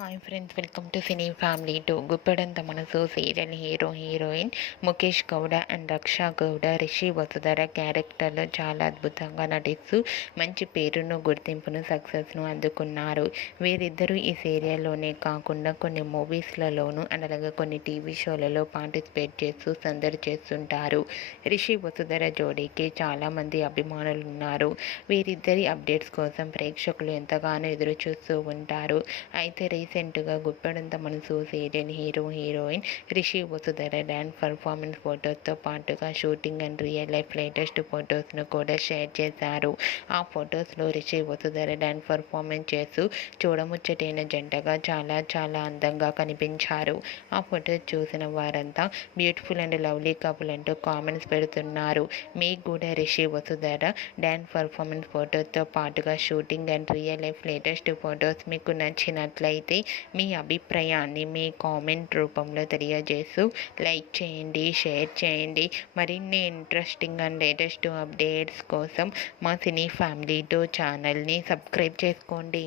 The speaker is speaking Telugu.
Hi friends, welcome to cine family two. Guppedantha Manasu serial hero heroine Mukesh Gowda and Raksha Gowda Rishi Vasudhara క్యారెక్టర్లో చాలా అద్భుతంగా నటిస్తూ మంచి పేరును, గుర్తింపును, సక్సెస్ను అందుకున్నారు. వీరిద్దరూ ఈ సీరియల్లోనే కాకుండా కొన్ని మూవీస్లలోనూ అలాగే కొన్ని టీవీ షోలలో పార్టిసిపేట్ చేస్తూ సందడి చేస్తుంటారు. రిషి వసుధర జోడీకి చాలామంది అభిమానులు ఉన్నారు. వీరిద్దరి అప్డేట్స్ కోసం ప్రేక్షకులు ఎంతగానో ఎదురు చూస్తూ ఉంటారు. అయితే రీసెంట్గా Guppedantha Manasu serial hero heroine Rishi Vasudhara dance performance ఫొటోస్తో పాటుగా shooting and real life latest ఫొటోస్ను కూడా షేర్ చేశారు. ఆ ఫొటోస్లో రిషి వసుధర డ్యాన్స్ పర్ఫార్మెన్స్ చేస్తూ చూడముచ్చటైన జంటగా చాలా చాలా అందంగా కనిపించారు. ఆ ఫొటోస్ చూసిన వారంతా బ్యూటిఫుల్ అండ్ లవ్లీ కపుల్ అంటూ కామెంట్స్ పెడుతున్నారు. మీకు కూడా రిషి వసుధర డ్యాన్స్ పర్ఫార్మెన్స్ ఫొటోస్తో పాటుగా shooting and real life latest photos మీకు నచ్చినట్లయితే మీ అభిప్రాయాన్ని మీ కామెంట్ రూపంలో తెలియజేస్తూ లైక్ చేయండి, షేర్ చేయండి. మరిన్ని ఇంట్రెస్టింగ్ అండ్ లేటెస్ట్ అప్డేట్స్ కోసం మా సినీ ఫ్యామిలీ టూ ఛానల్ని సబ్స్క్రైబ్ చేసుకోండి.